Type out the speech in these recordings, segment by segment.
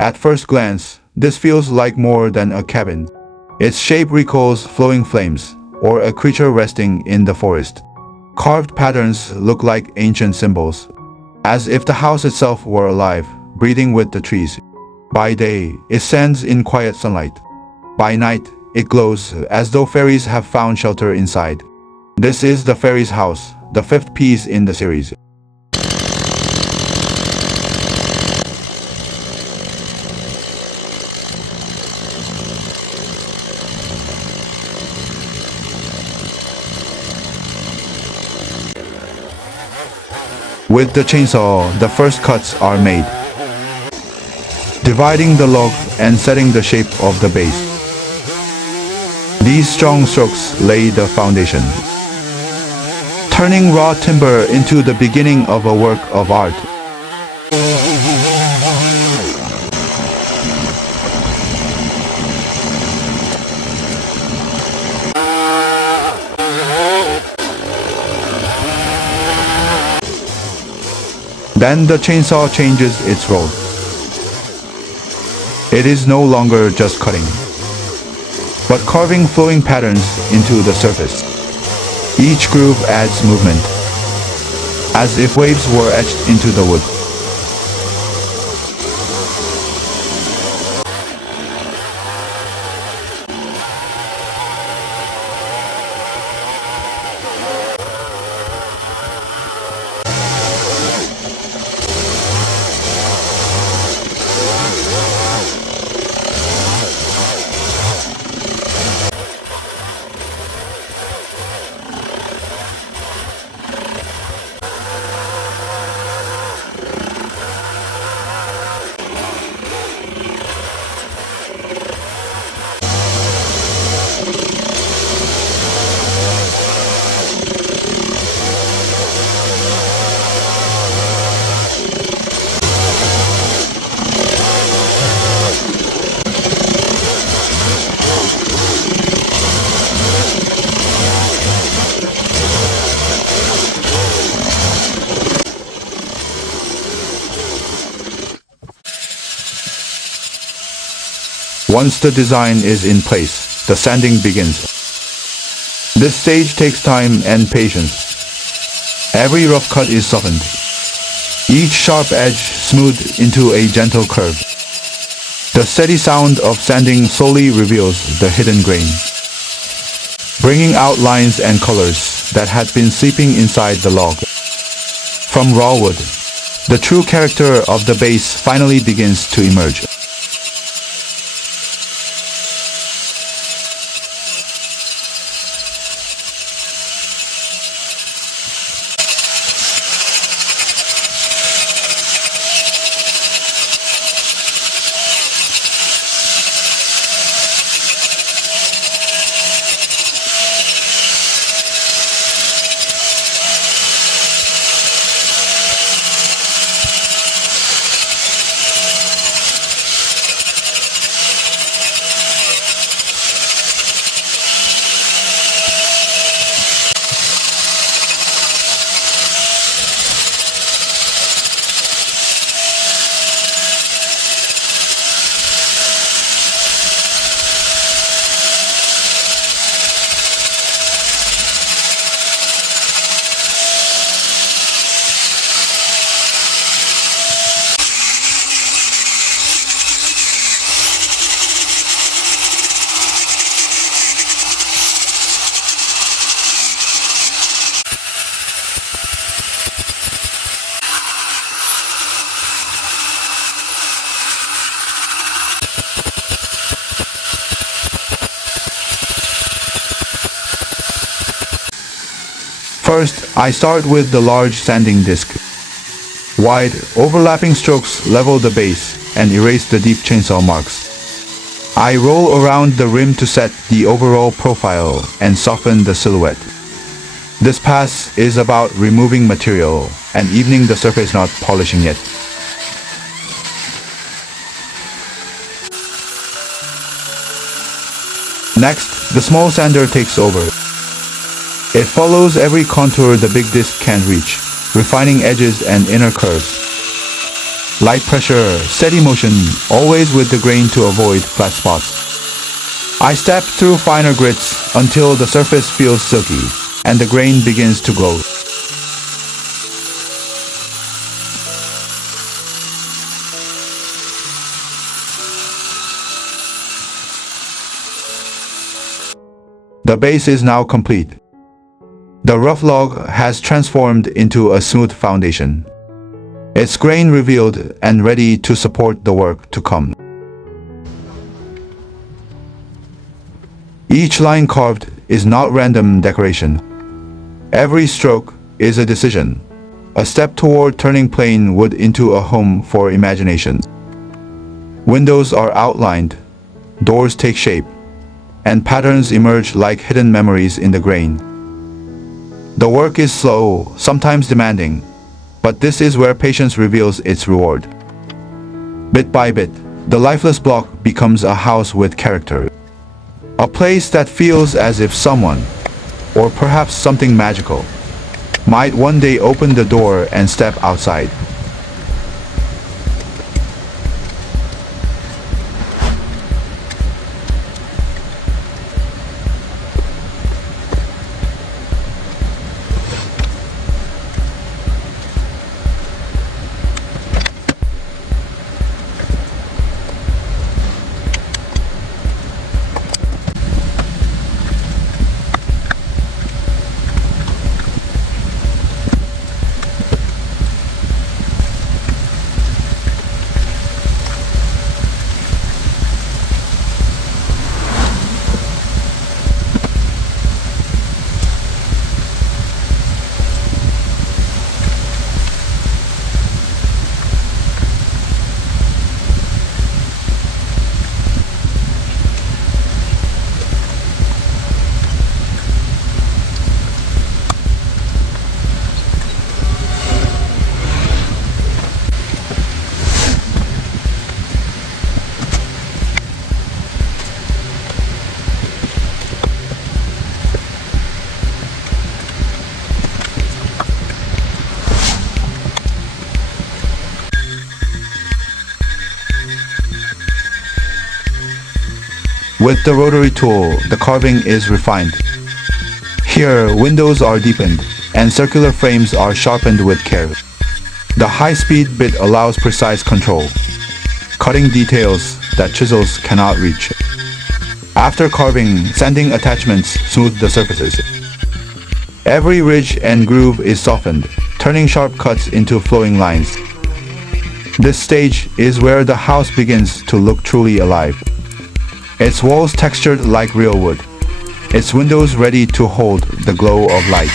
At first glance, this feels like more than a cabin. Its shape recalls flowing flames, or a creature resting in the forest. Carved patterns look like ancient symbols, as if the house itself were alive, breathing with the trees. By day, it stands in quiet sunlight. By night, it glows as though fairies have found shelter inside. This is the fairy's house, the fifth piece in the series. With the chainsaw, the first cuts are made, dividing the log and setting the shape of the base. These strong strokes lay the foundation, turning raw timber into the beginning of a work of art. Then the chainsaw changes its role. It is no longer just cutting, but carving flowing patterns into the surface. Each groove adds movement, as if waves were etched into the wood. Once the design is in place, the sanding begins. This stage takes time and patience. Every rough cut is softened, each sharp edge smoothed into a gentle curve. The steady sound of sanding slowly reveals the hidden grain, bringing out lines and colors that had been sleeping inside the log. From raw wood, the true character of the base finally begins to emerge. First, I start with the large sanding disc. Wide, overlapping strokes level the base and erase the deep chainsaw marks. I roll around the rim to set the overall profile and soften the silhouette. This pass is about removing material and evening the surface, not polishing it. Next, the small sander takes over. It follows every contour the big disc can reach, refining edges and inner curves. Light pressure, steady motion, always with the grain to avoid flat spots. I step through finer grits until the surface feels silky and the grain begins to glow. The base is now complete. The rough log has transformed into a smooth foundation. Its grain revealed and ready to support the work to come. Each line carved is not random decoration. Every stroke is a decision, a step toward turning plain wood into a home for imagination. Windows are outlined, doors take shape, and patterns emerge like hidden memories in the grain. The work is slow, sometimes demanding, but this is where patience reveals its reward. Bit by bit, the lifeless block becomes a house with character. A place that feels as if someone, or perhaps something magical, might one day open the door and step outside. With the rotary tool, the carving is refined. Here, windows are deepened, and circular frames are sharpened with care. The high-speed bit allows precise control, cutting details that chisels cannot reach. After carving, sanding attachments smooth the surfaces. Every ridge and groove is softened, turning sharp cuts into flowing lines. This stage is where the house begins to look truly alive. Its walls textured like real wood, its windows ready to hold the glow of light.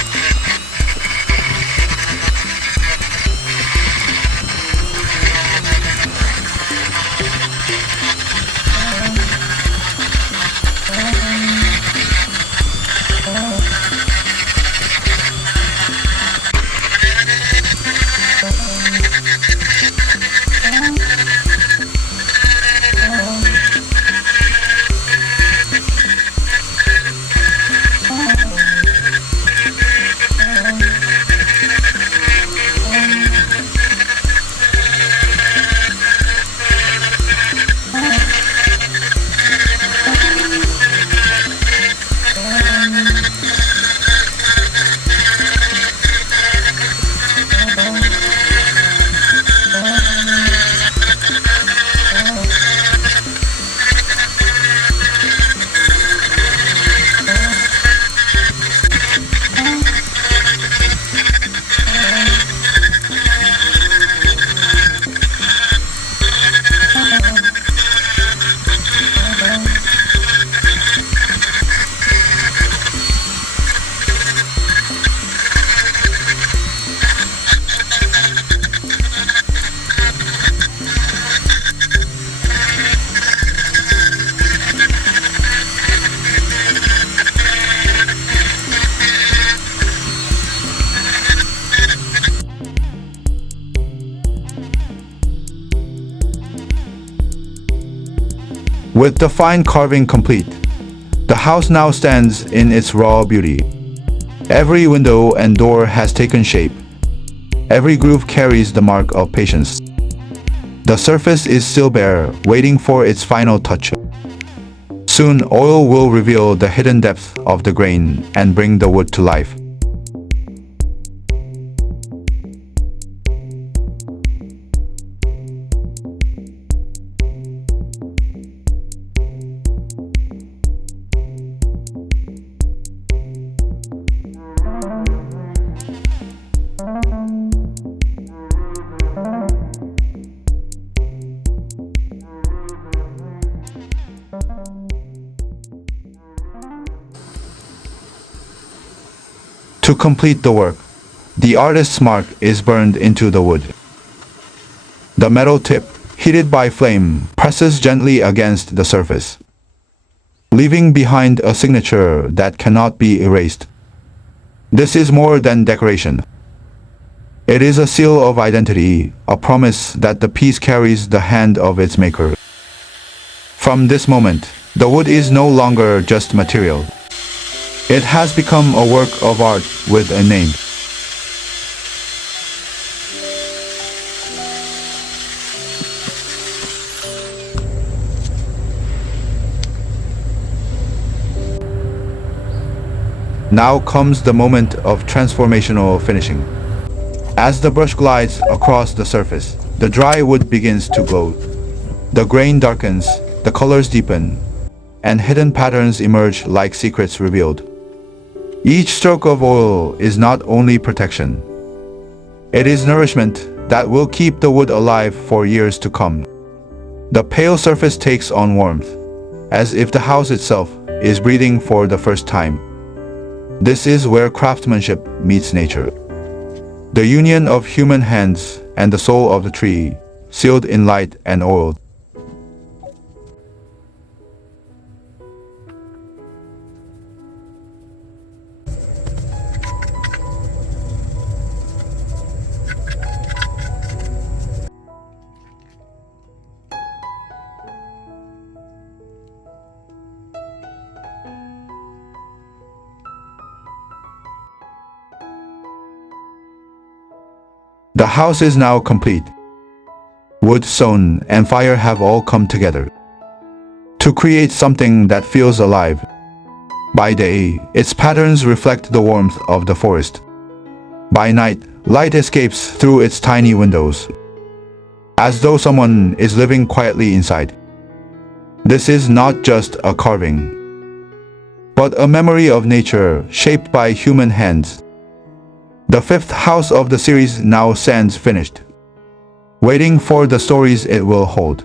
With the fine carving complete, the house now stands in its raw beauty. Every window and door has taken shape. Every groove carries the mark of patience. The surface is still bare, waiting for its final touch. Soon, oil will reveal the hidden depth of the grain and bring the wood to life. To complete the work, the artist's mark is burned into the wood. The metal tip, heated by flame, presses gently against the surface, leaving behind a signature that cannot be erased. This is more than decoration. It is a seal of identity, a promise that the piece carries the hand of its maker. From this moment, the wood is no longer just material. It has become a work of art with a name. Now comes the moment of transformational finishing. As the brush glides across the surface, the dry wood begins to glow. The grain darkens, the colors deepen, and hidden patterns emerge like secrets revealed. Each stroke of oil is not only protection. It is nourishment that will keep the wood alive for years to come. The pale surface takes on warmth, as if the house itself is breathing for the first time. This is where craftsmanship meets nature. The union of human hands and the soul of the tree, sealed in light and oil. The house is now complete. Wood, stone, and fire have all come together to create something that feels alive. By day, its patterns reflect the warmth of the forest. By night, light escapes through its tiny windows, as though someone is living quietly inside. This is not just a carving, but a memory of nature shaped by human hands. The fifth house of the series now stands finished, waiting for the stories it will hold.